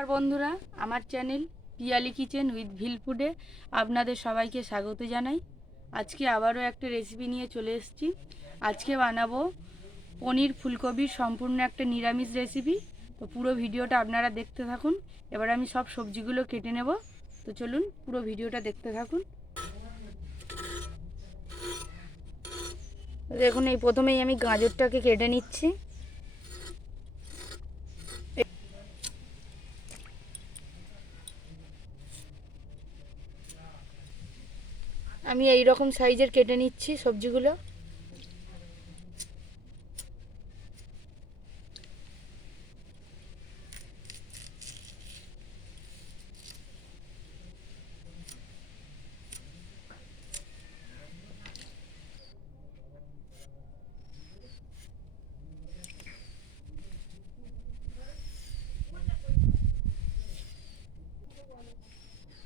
নমস্কার বন্ধুরা, আমার চ্যানেল পিয়ালি কিচেন উইথ ভিল ফুডে আপনাদের সবাইকে স্বাগত জানাই। আজকে আবারও একটা রেসিপি নিয়ে চলে এসেছি। আজকে বানাবো পনির ফুলকপির সম্পূর্ণ একটা নিরামিষ রেসিপি। তো পুরো ভিডিওটা আপনারা দেখতে থাকুন। এবার আমি সব সবজিগুলো কেটে নেব। তো চলুন পুরো ভিডিওটা দেখতে থাকুন। দেখুন, এই প্রথমেই আমি গাজরটাকে কেটে নিচ্ছি। আমি এই রকম সাইজের কেটে নিচ্ছি সবজিগুলো।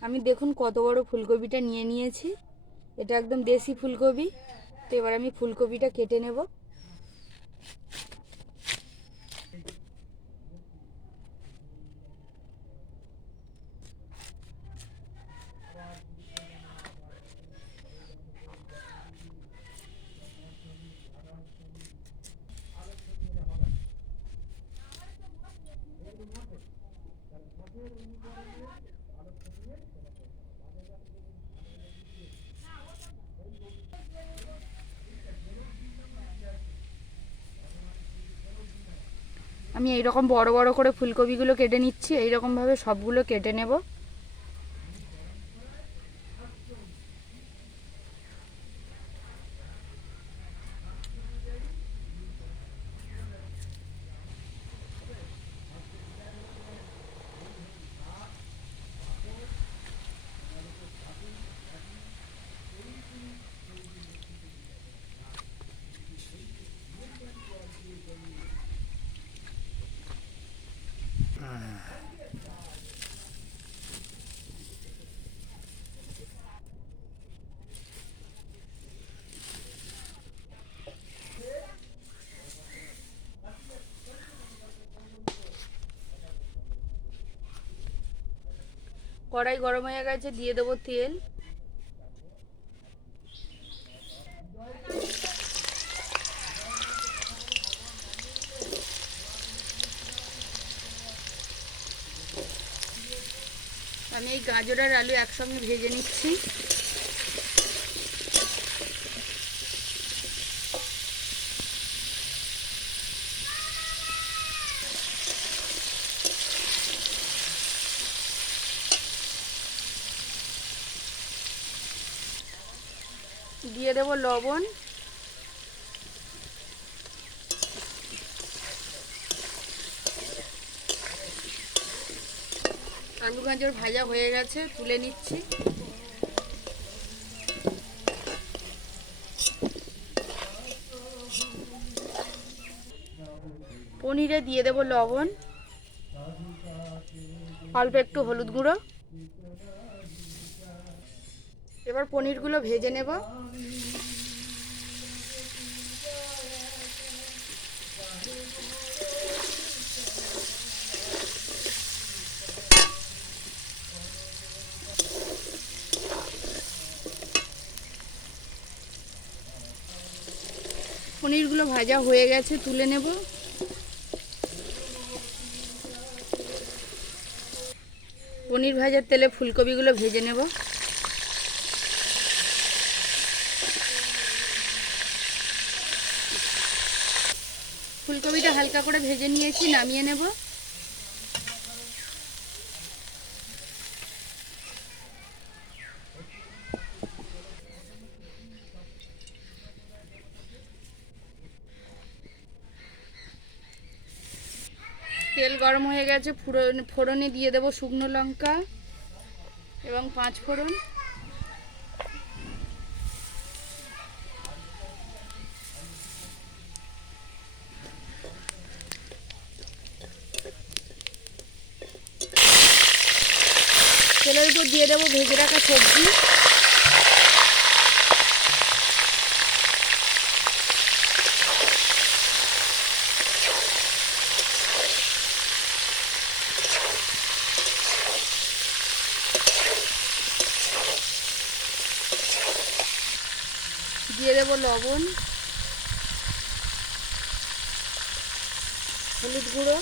আমি দেখুন কত বড় ফুলকপিটা নিয়ে নিয়েছি। এটা একদম দেশি ফুলকপি। তো এবার আমি ফুলকপিটা কেটে নেব। আমি এইরকম বড় বড় করে ফুলকপিগুলো কেটে নিচ্ছি। এইরকমভাবে সবগুলো কেটে নেব। কড়াই গরম হয়ে গেছে, দিয়ে দেবো তেল। আমি এই গাজর আর আলু একসঙ্গে ভেজে নিচ্ছি। দিয়ে দেবো লবণ। আলু গাজর ভাজা হয়ে গেছে, তুলে নিচ্ছি। পনিরে দিয়ে দেবো লবণ, অল্প একটু হলুদ গুঁড়ো। এবার পনিরগুলো ভেজে নেব। পনিরগুলো ভাজা হয়ে গেছে, তুলে নেব। পনির ভাজার তেলে ফুলকপিগুলো ভেজে নেব। ফুলকপিটা হালকা করে ভেজে নিয়েছি, নামিয়ে নেব। তেল গরম হয়ে গেছে, ফোড়নে দিয়ে দেবো শুকনো লঙ্কা এবং 5 ফোড়ন। তেলের উপর দিয়ে দেবো ভেজে রাখা সবজি। দিয়ে দেবো লবণ, হলুদ গুঁড়ো,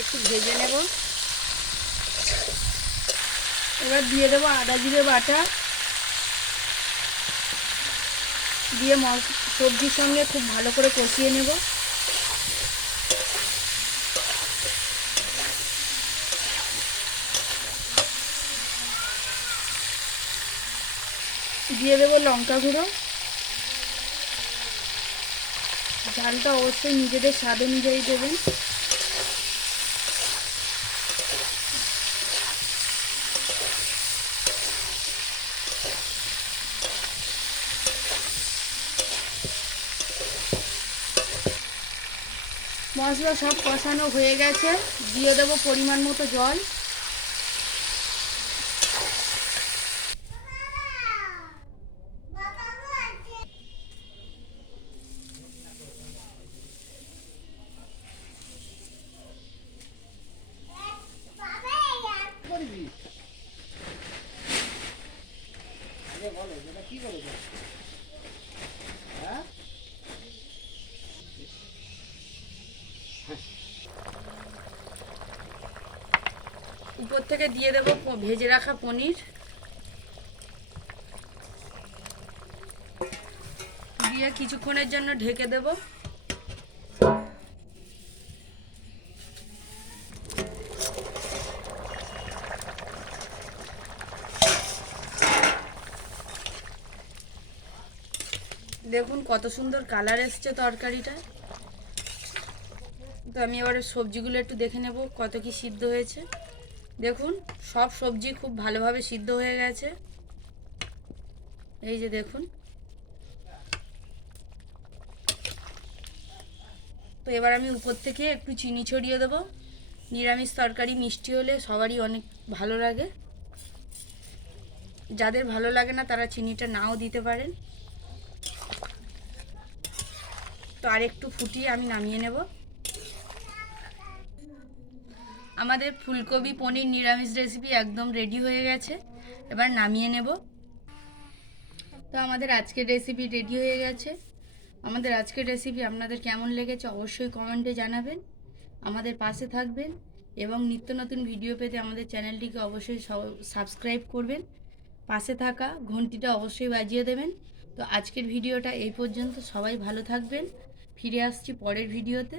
একটু ভেজে নেব। এবার দিয়ে দেবো আদা জিরে বাটা, দিয়ে সবজির সঙ্গে খুব ভালো করে কষিয়ে নেব। দিয়ে দেবো লঙ্কা গুঁড়ো। ঝালটা অবশ্যই নিজেদের স্বাদ অনুযায়ী দেবেন। মশলা সব কষানো হয়ে গেছে, দিয়ে দেবো পরিমাণ মতো জল। উপর থেকে দিয়ে দেবো ভেজে রাখা পনির, দিয়ে কিছুক্ষণের জন্য ঢেকে দেব। দেখুন কত সুন্দর কালার এসছে তরকারিটা। তো আমি এবারে সবজিগুলো একটু দেখে নেব কত কি সিদ্ধ হয়েছে। দেখুন সব সবজি খুব ভালোভাবে সিদ্ধ হয়ে গেছে, এই যে দেখুন। তো এবার আমি উপর থেকে একটু চিনি ছড়িয়ে দেবো। নিরামিষ তরকারি মিষ্টি হলে সবারই অনেক ভালো লাগে, যাদের ভালো লাগে না তারা চিনিটা নাও দিতে পারেন। তো আর একটু ফুটিয়ে আমি নামিয়ে নেব। আমাদের ফুলকপি পনির নিরামিষ রেসিপি একদম রেডি হয়ে গেছে, এবার নামিয়ে নেব। তো আমাদের আজকের রেসিপি রেডি হয়ে গেছে। আমাদের আজকের রেসিপি আপনাদের কেমন লেগেছে অবশ্যই কমেন্টে জানাবেন, আমাদের পাশে থাকবেন এবং নিত্য নতুন ভিডিও পেতে আমাদের চ্যানেলটিকে অবশ্যই সাবস্ক্রাইব করবেন। পাশে থাকা ঘন্টিটা অবশ্যই বাজিয়ে দেবেন। তো আজকের ভিডিওটা এই পর্যন্ত, সবাই ভালো থাকবেন। ফিরে আসছি পরের ভিডিওতে।